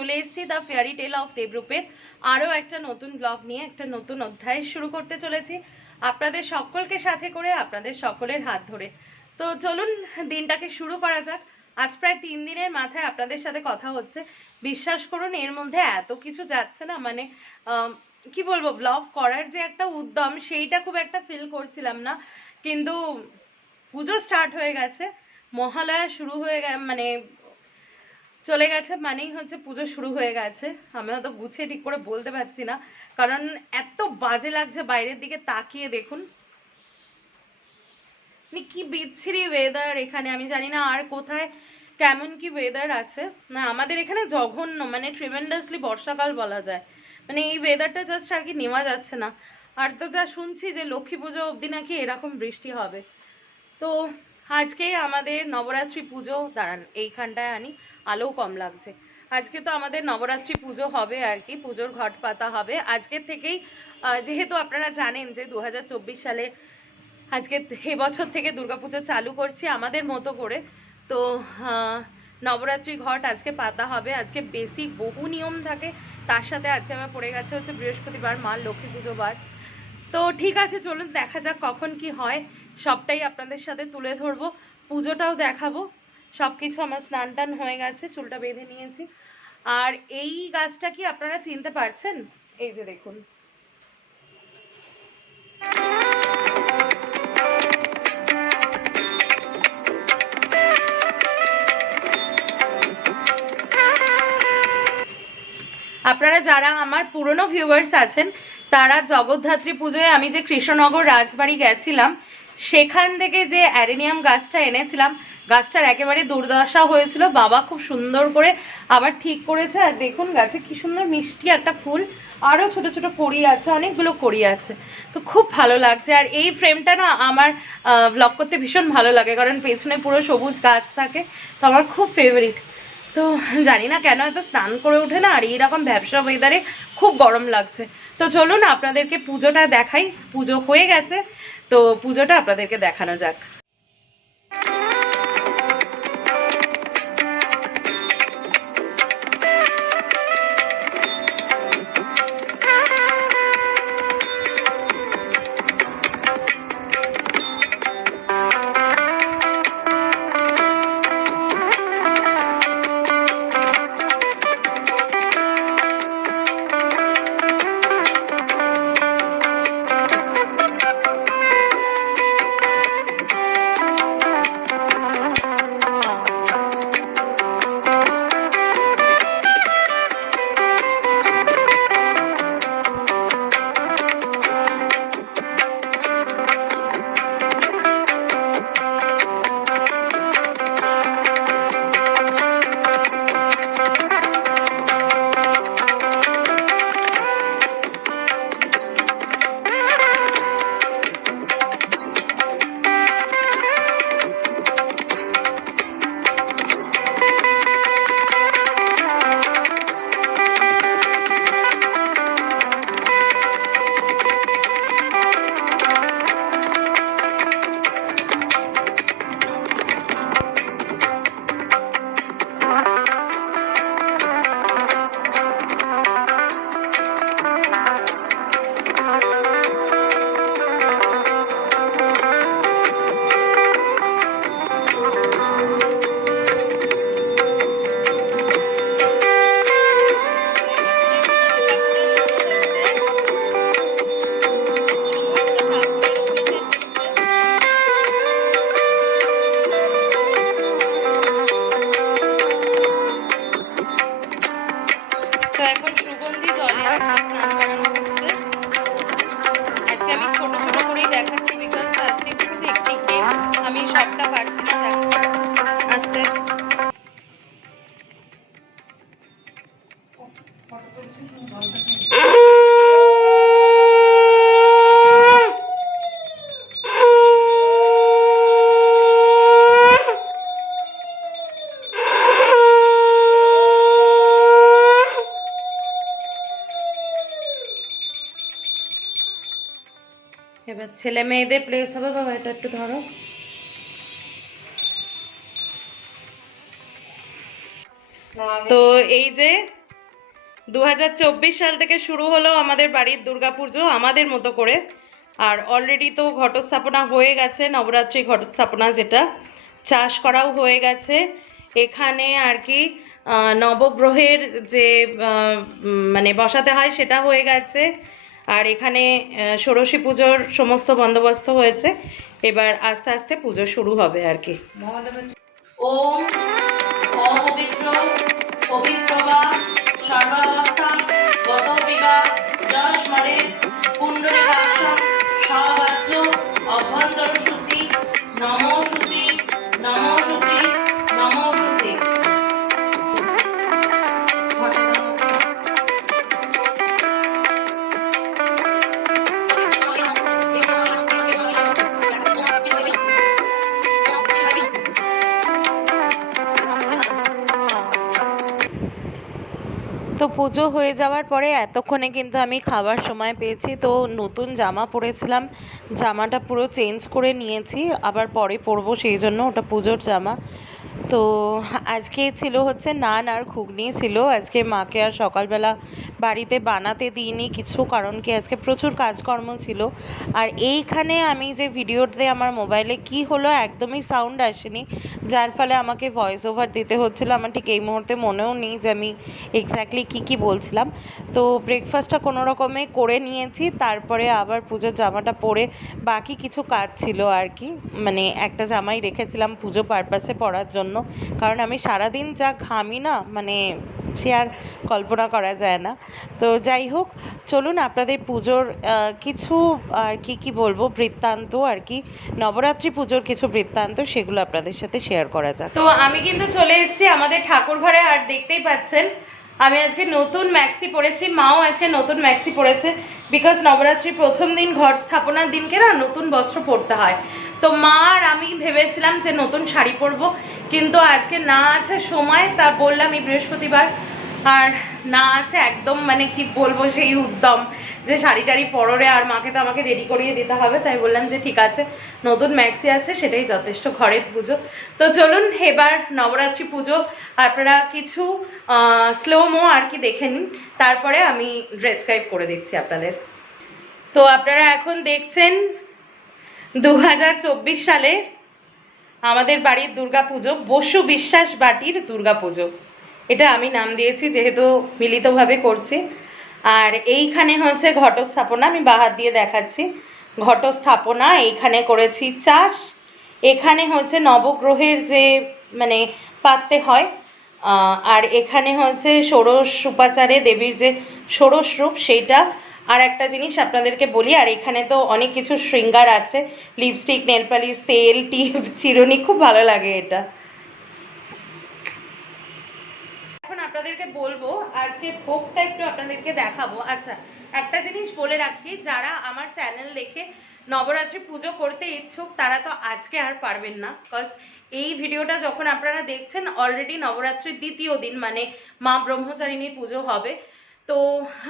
চলে এসেছি the fairy tale of দেবরূপের আরও একটা নতুন ব্লগ নিয়ে, একটা নতুন অধ্যায় শুরু করতে চলেছি। আপনাদের সকলকে সাথে করে, আপনাদের সকলের হাত ধরে। তো চলুন, দিনটাকে শুরু করা যাক। আজ প্রায় তিন দিনের মাথায় আপনাদের সাথে কথা হচ্ছে। বিশ্বাস করুন, এর মধ্যে এত কিছু যাচ্ছে না মানে কি বলব, ব্লগ করার যে একটা উদ্যম, সেইটা খুব একটা ফিল করছিলাম না। কিন্তু পুজো স্টার্ট হয়ে গেছে, মহালয়া শুরু হয়ে গে মানে চলে গেছে মানেই হচ্ছে পুজো শুরু হয়ে গেছে। আমি হয়তো গুছিয়ে ঠিক করে বলতে পারছি না। কারণ এত বাজে লাগছে বাইরের দিকে তাকিয়ে দেখুন। মানে কি বিচ্ছিরি ওয়েদার এখানে, আমি জানি না আর কোথায়, কেমন কি ওয়েদার আছে। না, আমাদের এখানে জঘন্য মানে ট্রিমেন্ডাসলি বর্ষাকাল বলা যায়। মানে এই ওয়েদারটা জাস্ট আর কি নেওয়া যাচ্ছে না। আর তো যা শুনছি যে লক্ষ্মী পুজো অবধি নাকি এরকম বৃষ্টি হবে। তো আজকে আমাদের নবরাত্রি পুজো, দাঁড়ান, এইখানটায় আনি। আলোও কম লাগছে। আজকে তো আমাদের নবরাত্রি পুজো হবে আর কি, পুজোর ঘট পাতা হবে। আজকের থেকেই যেহেতু আপনারা জানেন যে দু হাজার চব্বিশ সালে আজকে এবছর থেকে দুর্গাপুজো চালু করছি আমাদের মতো করে, তো নবরাত্রি ঘট আজকে পাতা হবে। আজকে বেশি বহু নিয়ম থাকে, তার সাথে আজকে আমার পড়ে গেছে হচ্ছে বৃহস্পতিবার, মা লক্ষ্মী পুজো বার। তো ঠিক আছে, চলুন দেখা যাক কখন কি হয়। সবটাই আপনাদের সাথে তুলে ধরবো, পুজোটাও দেখাবো। সব কিছু আমার স্নান টান হয়ে গেছে, চুলটা বেঁধে নিয়েছি। আর এই গাছটা কি আপনারা চিনতে পারছেন? এই যে দেখুন। আপনারা যারা আমার পুরনো ভিউয়ার্স আছেন, তারা জগদ্ধাত্রী পুজোয় আমি যে কৃষ্ণনগর রাজবাড়ি গেছিলাম সেখান থেকে যে অ্যারেনিয়াম গাছটা এনেছিলাম, গাছটার একেবারে দুর্দশা হয়েছিল। বাবা খুব সুন্দর করে আবার ঠিক করেছে। আর দেখুন গাছে কি সুন্দর মিষ্টি একটা ফুল। আরও ছোট ছোট কড়ি আছে, অনেকগুলো কড়ি আছে। তো খুব ভালো লাগছে। আর এই ফ্রেমটা না আমার ব্লগ করতে ভীষণ ভালো লাগে, কারণ পেছনে পুরো সবুজ গাছ থাকে। তো আমার খুব ফেভারিট তো জানি না কেন এত স্নান করে ওঠে না, আর এইরকম ব্যবসা ওয়েদারে খুব গরম লাগছে। তো চলুন আপনাদেরকে পুজোটা দেখাই। পুজো হয়ে গেছে। তো পুজোটা আপনাদেরকে দেখানো যাক। ছেলে মেয়েদের প্লেস হবে বাবা, এটা একটু ধরো। তো এই যে দু হাজার চব্বিশ সাল থেকে শুরু হলো আমাদের বাড়ির দুর্গাপুজো আমাদের মতো করে। আর অলরেডি তো ঘটস্থাপনা হয়ে গেছে, নবরাত্রি ঘটস্থাপনা যেটা, চাষ করাও হয়ে গেছে। এখানে আর কি নবগ্রহের যে মানে বসাতে হয় সেটা হয়ে গেছে। আর এখানে ষোড়শী পুজোর সমস্ত বন্দোবস্ত হয়েছে। এবার আস্তে আস্তে পুজো শুরু হবে আর কি। পবিত্র গত মরে পুণ্ডরিকাক্ষ পুজো হয়ে যাওয়ার পরে এতক্ষণে কিন্তু আমি খাবার সময় পেয়েছি। তো নতুন জামা পরেছিলাম। জামাটা পুরো চেঞ্জ করে নিয়েছি। আবার পরে পরবো সেই জন্য ওটা পুজোর জামা। তো আজকে ছিল হচ্ছে নান আর ঘুগনি ছিল। আজকে মাকে আর সকালবেলা বাড়িতে বানাতে দিইনি কিছু, কারণ কি আজকে প্রচুর কাজকর্ম ছিল। আর এইখানে আমি যে ভিডিওতে আমার মোবাইলে কি হলো একদমই সাউন্ড আসেনি, যার ফলে আমাকে ভয়েস ওভার দিতে হচ্ছিল। আমার ঠিক এই মুহূর্তে মনেও নেই যে আমি এক্স্যাক্টলি কী কী বলছিলাম। তো ব্রেকফাস্টটা কোনো রকমে করে নিয়েছি, তারপরে আবার পুজোর জামাটা পরে বাকি কিছু কাজ ছিল আর কি। মানে একটা জামাই রেখেছিলাম পুজো পারপাসে পরার জন্য। কারণ আমি সারাদিন যা ঘামি না মানে সে আর কল্পনা করা যায় না। তো যাই হোক, চলুন আপনাদের পুজোর কিছু আর কি কি বলব, বৃত্তান্ত আর কি, নবরাত্রি পুজোর কিছু বৃত্তান্ত সেগুলো আপনাদের সাথে শেয়ার করা যায় তো আমি কিন্তু চলে এসেছি আমাদের ঠাকুর ঘরে আর দেখতেই পাচ্ছেন আমি আজকে নতুন ম্যাক্সি পরেছি মাও আজকে নতুন ম্যাক্সি পরেছে বিকজ নবরাত্রির প্রথম দিন ঘর স্থাপনার দিনকে না নতুন বস্ত্র পরতে হয়। তো মা আর আমি ভেবেছিলাম যে নতুন শাড়ি পরবো, কিন্তু আজকে না আছে সময়, তা বললাম এই বৃহস্পতিবার। আর না আছে একদম মানে কি বলব সেই উদ্যম যে শাড়ি টাড়ি পররে আর মাকে তো আমাকে রেডি করিয়ে দিতে হবে, তাই বললাম যে ঠিক আছে, নতুন ম্যাক্সি আছে, সেটাই যথেষ্ট ঘরের পুজো। তো চলুন এবার নবরাত্রি পুজো, আপনারা কিছু স্লোমো আর কি দেখে নিন, তারপরে আমি ড্রেসক্রাইব করে দিচ্ছি আপনাদের। তো আপনারা এখন দেখছেন দু হাজার চব্বিশ সালে আমাদের বাড়ির দুর্গাপুজো বসু বিশ্বাস বাটির দুর্গাপুজো এটা আমি নাম দিয়েছি, যেহেতু মিলিতভাবে করছি। আর এইখানে হচ্ছে ঘটস্থাপনা, আমি বাহার দিয়ে দেখাচ্ছি। ঘটস্থাপনা, এইখানে করেছি চাষ। এখানে হচ্ছে নবগ্রহের যে মানে পাততে হয় আর এখানে হচ্ছে ষোড়শ উপাচারে দেবীর যে ষোড়শ রূপ, সেইটা। আর একটা জিনিস আপনাদেরকে বলি, আর এখানে তো অনেক কিছু শৃঙ্গার আছে। লিপস্টিক নেলপালিশ তেল, টিপ, চিরুনি, খুব ভালো লাগে এটা এখন আপনাদেরকে বলব, আজকে ভোগটা একটু আপনাদেরকে দেখাবো। আচ্ছা একটা জিনিস বলে রাখি, যারা আমার চ্যানেল দেখে নবরাত্রি পুজো করতে ইচ্ছুক, তারা তো আজকে আর পারবেন না। বিকজ এই ভিডিওটা যখন আপনারা দেখছেন অলরেডি নবরাত্রির দ্বিতীয় দিন মানে মা ব্রহ্মচারিণীর পুজো হবে। তো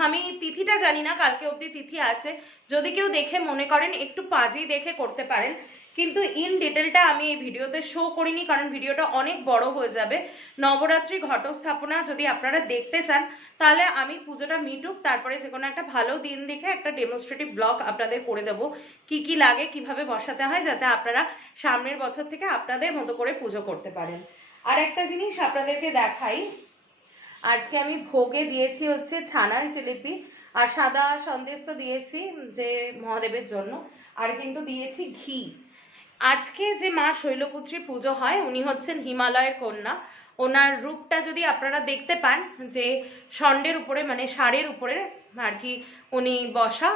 আমি তিথিটা জানি না, কালকে অবধি তিথি আছে। যদি কেউ দেখে মনে করেন, একটু পাজি দেখে করতে পারেন। কিন্তু ইন ডিটেলটা আমি এই ভিডিওতে শো করিনি, কারণ ভিডিওটা অনেক বড় হয়ে যাবে। নবরাত্রি ঘটস্থাপনা যদি আপনারা দেখতে চান, তাহলে আমি পুজোটা মিটুক, তারপরে যে কোনো একটা ভালো দিন দেখে একটা ডেমনস্ট্রেটিভ ব্লগ আপনাদের করে দেবো। কি কি লাগে, কীভাবে বসাতে হয়, যাতে আপনারা সামনের বছর থেকে আপনাদের মতো করে পুজো করতে পারেন। আর একটা জিনিস আপনাদেরকে দেখাই, আজকে আমি ভোগে দিয়েছি হচ্ছে ছানার জিলিপি, আর সাদা সন্দেশ তো দিয়েছি যে মহাদেবের জন্য, আর কিন্তু দিয়েছি ঘি। আজকে যে মা শৈলপুত্রীর পুজো হয়, উনি হচ্ছেন হিমালয়ের কন্যা। ওনার রূপটা যদি আপনারা দেখতে পান, যে ষণ্ডের উপরে মানে ষাঁড়ের উপরে আর কি উনি বসা,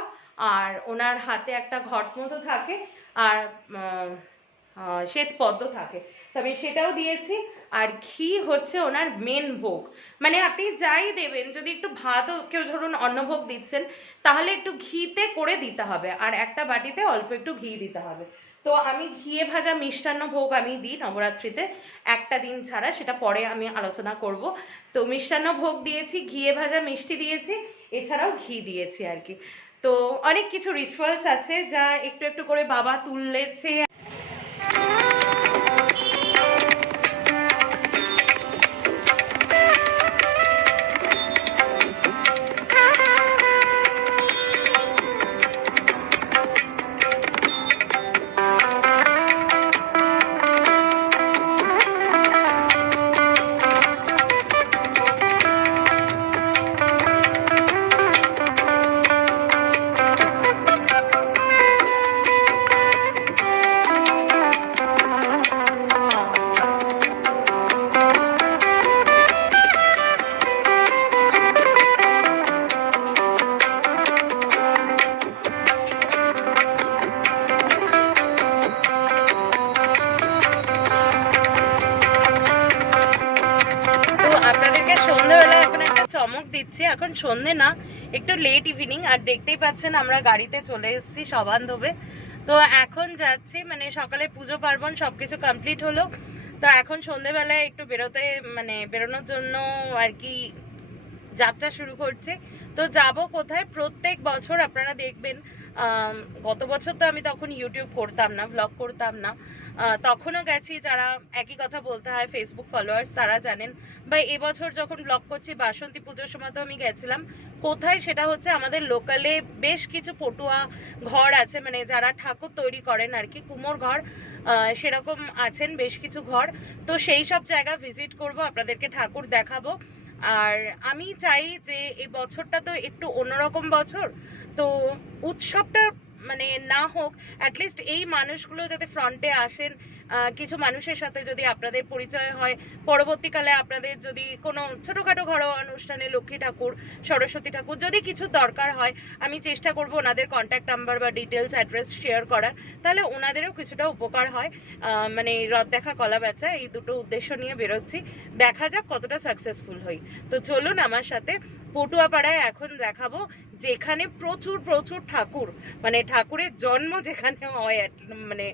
আর ওনার হাতে একটা ঘট মতো থাকে, আর শ্বেত পদ্ম থাকে। তো আমি সেটাও দিয়েছি, আর ঘি হচ্ছে ওনার মেন ভোগ। মানে আপনি যাই দেবেন, যদি একটু ভাতও, কেউ ধরুন অন্নভোগ দিচ্ছেন, তাহলে একটু ঘিতে করে দিতে হবে, আর একটা বাটিতে অল্প একটু ঘি দিতে হবে। তো আমি ঘিয়ে ভাজা মিষ্টান্ন ভোগ আমি দিই নবরাত্রিতে। একটা দিন ছাড়া, সেটা পরে আমি আলোচনা করব। তো মিষ্টান্ন ভোগ দিয়েছি, ঘিয়ে ভাজা মিষ্টি দিয়েছি, এছাড়াও ঘি দিয়েছি আর কি। তো অনেক কিছু রিচুয়ালস আছে যা একটু একটু করে বাবা তুললেছে সন্ধে না, একটু লেট ইভিনিং আর দেখতেই পাচ্ছেন আমরা গাড়িতে চলে এসেছি সবান্ধবে। তো এখন যাচ্ছি মানে সকালে পুজো, পার্বণ সব কিছু কমপ্লিট হলো। তো এখন সন্ধেবেলায় একটু বেরোতে মানে বেরোনোর জন্য আর কি যাত্রা শুরু করছে। তো যাব কোথায়? প্রত্যেক বছর আপনারা দেখবেন গত বছর তো আমি তখন ইউটিউব করতাম না ব্লগ করতাম না। তখনও গেছি, যারা একই কথা বলতে হয় ফেসবুক ফলোয়ার্স তারা জানেন। বা এবছর যখন ব্লগ করছি, বাসন্তী পুজোর সময় তো আমি গেছিলাম। কোথায় সেটা হচ্ছে আমাদের লোকালে বেশ কিছু পটুয়া ঘর আছে মানে যারা ঠাকুর তৈরি করেন আর কি, কুমোর ঘর সেরকম আছেন বেশ কিছু ঘর। তো সেই সব জায়গা ভিজিট করব, আপনাদেরকে ঠাকুর দেখাবো। আর আমি চাই যে এই বছরটা তো একটু অন্যরকম বছর। তো উৎসবটা মানে না হোক অ্যাটলিস্ট এই মানুষগুলো যাতে ফ্রন্টে আসেন কিছু মানুষের সাথে যদি আপনাদের পরিচয় হয়, পরবর্তীকালে আপনাদের যদি কোনো ছোটোখাটো ঘরোয়া অনুষ্ঠানে লক্ষ্মী ঠাকুর, সরস্বতী ঠাকুর যদি কিছু দরকার হয়, আমি চেষ্টা করব ওনাদের কন্ট্যাক্ট নাম্বার বা ডিটেলস অ্যাড্রেস শেয়ার করার। তাহলে ওনাদেরও কিছুটা উপকার হয় মানে রথ দেখা, কলা বেচা, এই দুটো উদ্দেশ্য নিয়ে বেরোচ্ছি। দেখা যাক কতটা সাকসেসফুল হই। তো চলুন আমার সাথে পটুয়াপাড়ায় এখন দেখাবো যেখানে প্রচুর প্রচুর ঠাকুর। মানে ঠাকুরের জন্ম যেখানে হয় মানে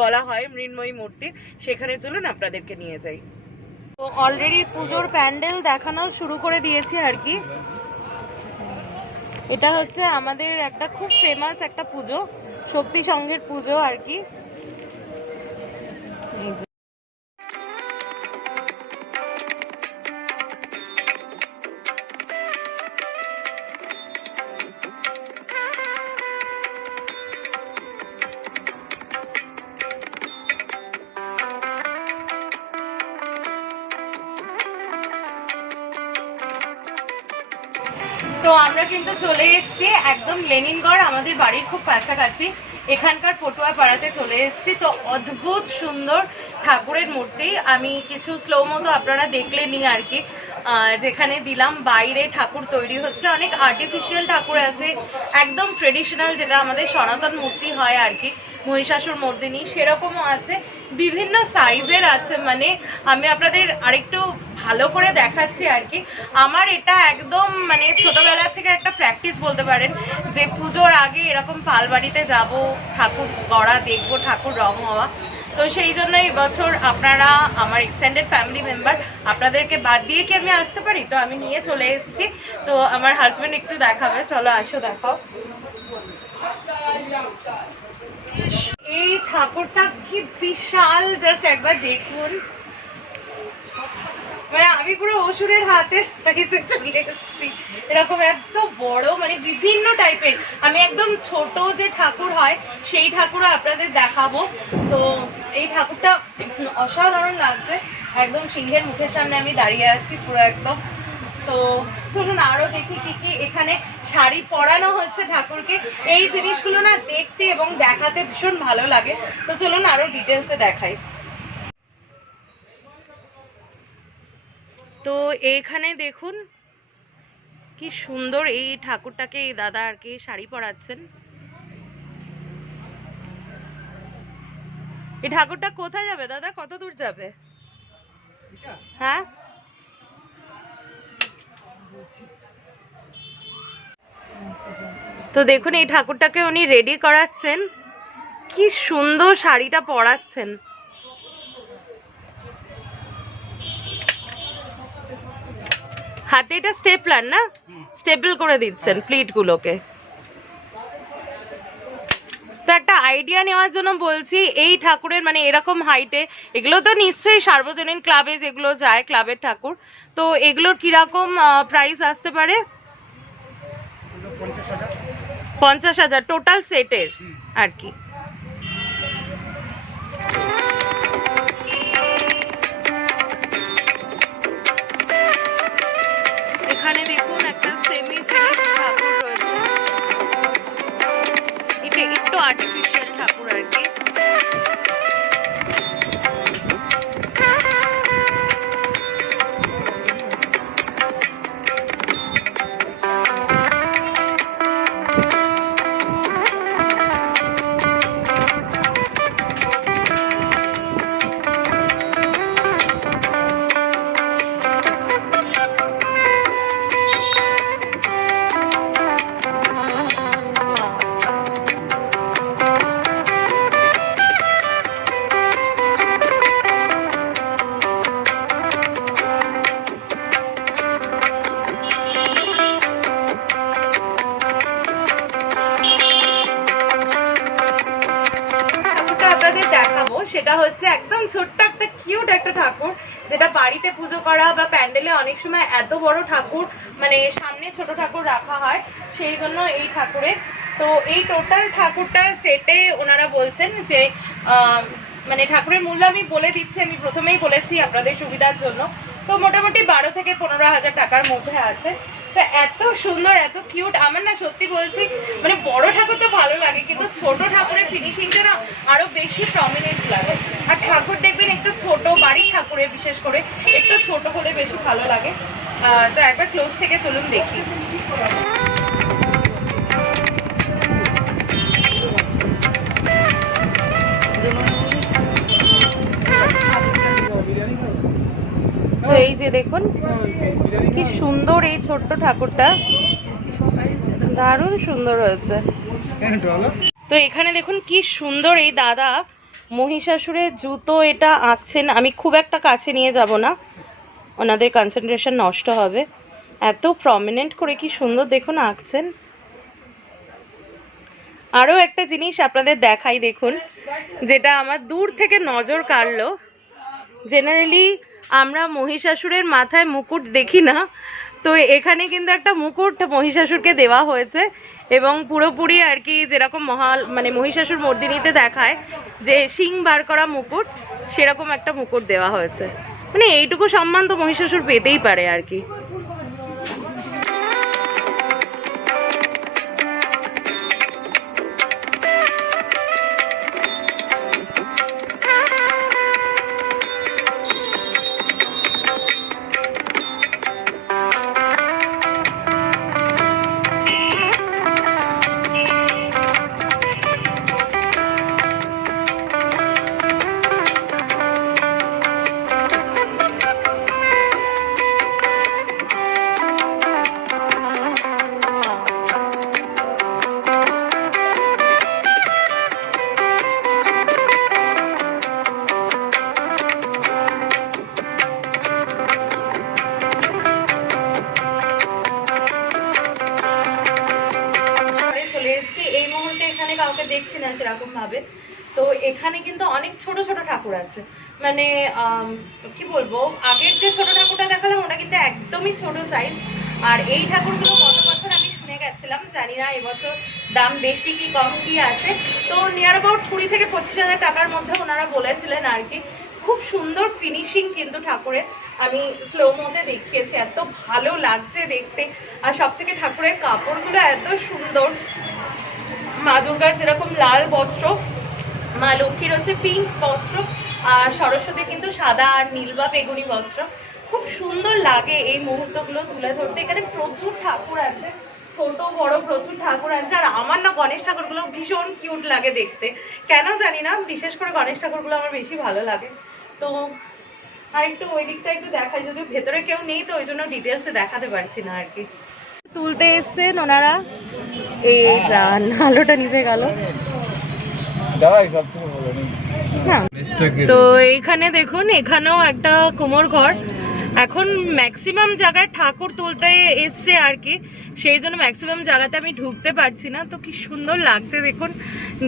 বলা হয় মৃন্ময়ী মূর্তির, সেখানে চলুন আপনাদেরকে নিয়ে যাই। তো অলরেডি পুজোর প্যান্ডেল দেখানো শুরু করে দিয়েছি আর কি। এটা হচ্ছে আমাদের একটা খুব ফেমাস একটা পুজো, শক্তি সংঘের পুজো আর কি। আমরা কিন্তু চলে এসেছি একদম লেনিনগড়, আমাদের বাড়ির খুব কাছাকাছি। এখানকার পটুয়া পাড়াতে চলে এসেছি। তো অদ্ভুত সুন্দর ঠাকুরের মূর্তি। আমি কিছু স্লো মতো আপনারা দেখলেনি আর কি। যেখানে দিলাম, বাইরে ঠাকুর তৈরি হচ্ছে। অনেক আর্টিফিশিয়াল ঠাকুর আছে। একদম ট্রেডিশনাল যেটা আমাদের সনাতন মূর্তি হয় আর কি। মহিষাসুর মর্দিনী, সেরকমও আছে। বিভিন্ন সাইজের আছে। মানে আমি আপনাদের আরেকটু ভালো করে দেখাচ্ছি আর কি। আমার এটা একদম মানে ছোটবেলা থেকে একটা প্র্যাকটিস বলতে পারেন যে পুজোর আগে এরকম পালবাড়িতে যাব, ঠাকুর গড়া দেখব, ঠাকুর রং হওয়া। তো সেই জন্য এই বছর আপনারা, আমার এক্সটেন্ডেড ফ্যামিলি মেম্বার আপনাদেরকে বাদ দিয়ে কি আমি আসতে পারি? তো আমি নিয়ে চলে এসেছি। তো আমার হাজব্যান্ড একটু দেখাবে। চলো আসো দেখাও এই ঠাকুরটা কি বিশাল জাস্ট একবার দেখুন। মানে আমি পুরো অসুরের হাতে সাইজে চলে এসেছি। এরকম এত বড় মানে বিভিন্ন টাইপের। আমি একদম ছোট যে ঠাকুর হয়, সেই ঠাকুরও আপনাদের দেখাবো। তো এই ঠাকুরটা অসাধারণ লাগছে। একদম সিংহের মুখের সামনে আমি দাঁড়িয়ে আছি পুরো একদম। তো চলুন আরও দেখি কি কি এখানে শাড়ি পরানো হচ্ছে ঠাকুরকে। এই জিনিসগুলো না দেখতে এবং দেখাতে ভীষণ ভালো লাগে। তো চলুন আরও ডিটেলসে দেখাই। তো এইখানে দেখুন, কি সুন্দর এই ঠাকুরটাকে এই দাদা আর কি শাড়ি পরাচ্ছেন। এই ঠাকুরটা কোথায় যাবে দাদা? কত দূর যাবে? হ্যাঁ? তো দেখুন, এই ঠাকুরটাকে উনি রেডি করাচ্ছেন। কি সুন্দর শাড়িটা পরাচ্ছেন। হাতে এটা স্টেপলার না? স্টেপল করে দিচ্ছেন প্লিটগুলোকে। তো একটা আইডিয়া নেওয়ার জন্য বলছি এই ঠাকুরের মানে এরকম হাইটে এগুলো তো নিশ্চয়ই সার্বজনীন ক্লাবে যেগুলো যায় ক্লাবের ঠাকুর। তো এগুলোর কীরকম প্রাইস আসতে পারে? পঞ্চাশ হাজার। টোটাল সেটের আর কি। একটু আর্টিফিশিয়াল ঠাকুর আর কি হচ্ছে একদম ছোট্ট একটা কিউট একটা ঠাকুর, যেটা বাড়িতে পুজো করা বা প্যান্ডেলে অনেক সময় এত বড় ঠাকুর মানে সামনে ছোট ঠাকুর রাখা হয়, সেই জন্য এই ঠাকুরের। তো এই টোটাল ঠাকুরটা সেটে ওনারা বলছেন যে মানে ঠাকুরের মূল্য আমি বলে দিচ্ছি, আমি প্রথমেই বলেছি আপনাদের সুবিধার জন্য। তো মোটামুটি বারো থেকে পনেরো হাজার টাকার মধ্যে আছে। তো এত সুন্দর এত কিউট আমার না সত্যি বলছি মানে বড় ঠাকুর তো ভালো লাগে কিন্তু ছোট ঠাকুরের ফিনিশিংটা না আরও বেশি প্রমিনেন্ট লাগে। আর ঠাকুর দেখবেন একটু ছোট বাড়ির ঠাকুরের বিশেষ করে একটু ছোট হলে বেশি ভালো লাগে। তো একবার ক্লোজ থেকে চলুন দেখি। তো এই যে দেখুন। কি সুন্দর এই ছোট্ট ঠাকুরটা। দারুণ সুন্দর হয়েছে। তো এখানে দেখুন কি সুন্দর এই দাদা। মহিষাসুরের জুতো এটা আঁকছেন। আমি খুব একটা কাছে নিয়ে যাব না। ওনাদের কনসেন্ট্রেশন নষ্ট হবে। এত প্রমিনেন্ট করে কি সুন্দর দেখুন আঁকছেন। আরও একটা জিনিস আপনাদের দেখাই দেখুন, যেটা আমার দূর থেকে নজর কাড়লো। জেনারেলি আমরা মহিষাসুরের মাথায় মুকুট দেখি না। তো এখানে কিন্তু একটা মুকুট মহিষাসুরকে দেওয়া হয়েছে এবং পুরোপুরি আর কি যেরকম মহাল মানে মহিষাসুর মর্দিনীতে দেখায় যে শিং বার করা মুকুট, সেরকম একটা মুকুট দেওয়া হয়েছে। মানে এইটুকু সম্মান তো মহিষাসুর পেতেই পারে আর কি। ভাবে তো এখানে কিন্তু অনেক ছোট ছোট ঠাকুর আছে। মানে কি বলব, আগের যে ছোট ঠাকুরটা দেখালাম, ওটা কিন্তু একদমই ছোট সাইজ আর এই ঠাকুরগুলো গত বছর আমি শুনে গেছিলাম, জানি না এবছর দাম বেশি কি কম কি আছে। তো নিয়ার অ্যাবাউট কুড়ি থেকে পঁচিশ হাজার টাকার মধ্যে ওনারা বলেছিলেন আর কি, খুব সুন্দর ফিনিশিং কিন্তু ঠাকুরের। আমি স্লো মোতে দেখিয়েছি, এত ভালো লাগছে দেখতে। আর সব থেকে ঠাকুরের কাপড়গুলো এত সুন্দর। মা দুর্গার যেরকম লাল বস্ত্র, মা লক্ষ্মীর হচ্ছে পিঙ্ক বস্ত্র, আর সরস্বতী কিন্তু সাদা আর নীল বা বেগুনি বস্ত্র। খুব সুন্দর লাগে এই মুহূর্তগুলো তুলে ধরতে। এখানে প্রচুর ঠাকুর আছে, ছোট, বড় প্রচুর ঠাকুর আছে, আর আমার না গণেশ ঠাকুরগুলো ভীষণ কিউট লাগে দেখতে। কেন জানি না, বিশেষ করে গণেশ ঠাকুরগুলো আমার বেশি ভালো লাগে। তো আর একটু ওই দিকটা একটু দেখাই যদি ভেতরে কেউ নেই, তো ওই জন্য ডিটেলসে দেখাতে পারছি না আর কি। তুলতে এসছেন ওনারা? এই আলোটা নিভে গেল। তো এইখানে দেখুন এখানেও একটা কুমোর ঘর। এখন ম্যাক্সিমাম জায়গায় ঠাকুর তুলতে এসছে আর কি। সেই জন্য ম্যাক্সিমাম জায়গাতে আমি ঢুকতে পারছি না। তো কি সুন্দর লাগছে দেখুন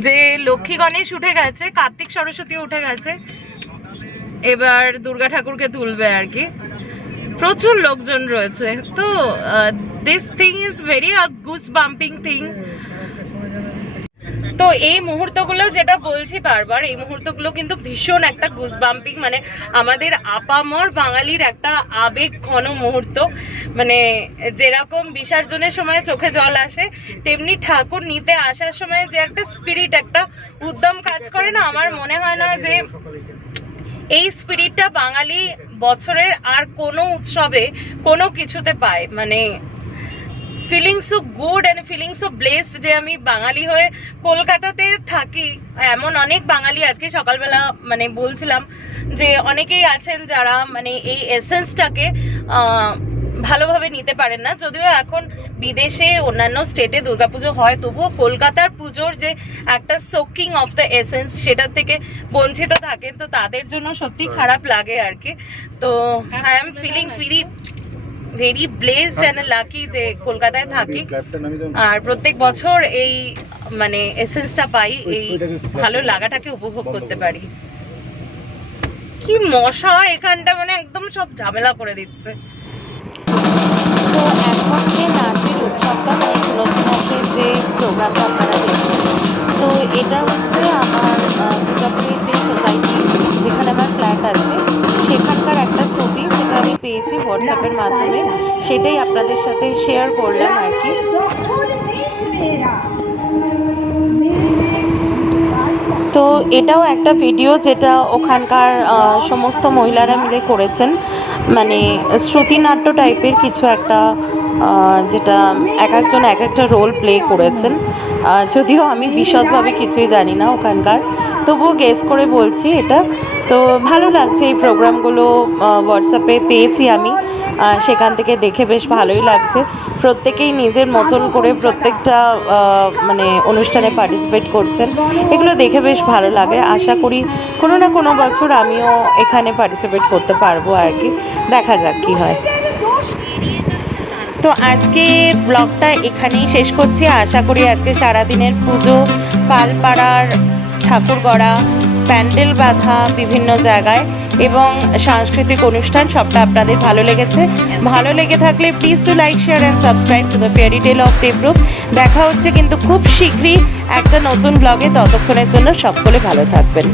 যে লক্ষ্মী গণেশ উঠে গেছে কার্তিক সরস্বতী উঠে গেছে। এবার দুর্গা ঠাকুরকে তুলবে আর কি। প্রচুর লোকজন রয়েছে। তো this thing is very goose bumping thing তো এই মুহূর্তগুলো যেটা বলছি বারবার, এই মুহূর্তগুলো কিন্তু ভীষণ একটা গুস বাম্পিং মানে আমাদের আপামর বাঙালির একটা আবেগ ঘন মুহূর্ত। মানে যেরকম বিসর্জনের সময় চোখে জল আসে, তেমনি ঠাকুর নিতে আসার সময় যে একটা স্পিরিট একটা উদ্যম কাজ করে না, আমার মনে হয় না যে এই স্পিরিটটা বাঙালি বছরের আর কোনো উৎসবে কোনো কিছুতে পায়। মানে feeling so good and feeling so blessed যে আমি বাঙালি হয়ে কলকাতাতে থাকি এমন অনেক বাঙালি আজকে সকালবেলা মানে বলছিলাম যে অনেকেই আছেন যারা মানে এই এসেন্সটাকে ভালোভাবে নিতে পারেন না। যদিও এখন বিদেশে অন্যান্য স্টেটে দুর্গাপুজো হয় তবুও কলকাতার পুজোর যে একটা সোকিং অফ দ্য এসেন্স সেটার থেকে বঞ্চিত থাকেন তো তাদের জন্য সত্যি খারাপ লাগে আর কি। তো I am feeling very very blessed and lucky যে কলকাতায় থাকি। আর প্রত্যেক বছর এই মানে এসেন্সটা পাই এই ভালো লাগাটাকে উপভোগ করতে পারি। কি মশা এখানটা মানে একদম সব ঝামেলা করে দিচ্ছে। তো এখন যে নাচের উৎসবটা মানে তুলসী নাচের যে প্রোগ্রামটা আপনারা দেখছেন তো এটা হচ্ছে আমার দুর্গাপুরের যে সোসাইটি যেখানে আমার ফ্ল্যাট আছে সেখানকার একটা ছবি যেটা আমি পেয়েছি হোয়াটসঅ্যাপের মাধ্যমে, সেটাই আপনাদের সাথে শেয়ার করলাম আর কি। তো এটাও একটা ভিডিও যেটা ওখানকার সমস্ত মহিলারা মিলে করেছেন। মানে শ্রুতিনাট্য টাইপের কিছু একটা যেটা এক একজন এক একটা রোল প্লে করেছেন। যদিও আমি বিশদভাবে কিছুই জানি না ওখানকার। তবুও গেস করে বলছি এটা। তো ভালো লাগছে এই প্রোগ্রামগুলো হোয়াটসঅ্যাপে পেয়েছি আমি। সেখান থেকে দেখে বেশ ভালোই লাগছে। প্রত্যেকেই নিজের মতন করে প্রত্যেকটা মানে অনুষ্ঠানে পার্টিসিপেট করছেন। এগুলো দেখে বেশ ভালো লাগে। আশা করি কোনো না কোনো বছর আমিও এখানে পার্টিসিপেট করতে পারব আর কি। দেখা যাক কি হয়। তো আজকে ব্লগটা এখানেই শেষ করছি। আশা করি আজকে সারাদিনের পুজো, পালপাড়ার ঠাকুরগড়া, প্যান্ডেল বাঁধা বিভিন্ন জায়গায় এবং সাংস্কৃতিক অনুষ্ঠান সবটা আপনাদের ভালো লেগেছে। ভালো লেগে থাকলে please to like share and subscribe to the fairy tale of Debrup দেখা হচ্ছে কিন্তু খুব শীঘ্রই একটা নতুন ব্লগে ততক্ষণের জন্য সকলে ভালো থাকবেন।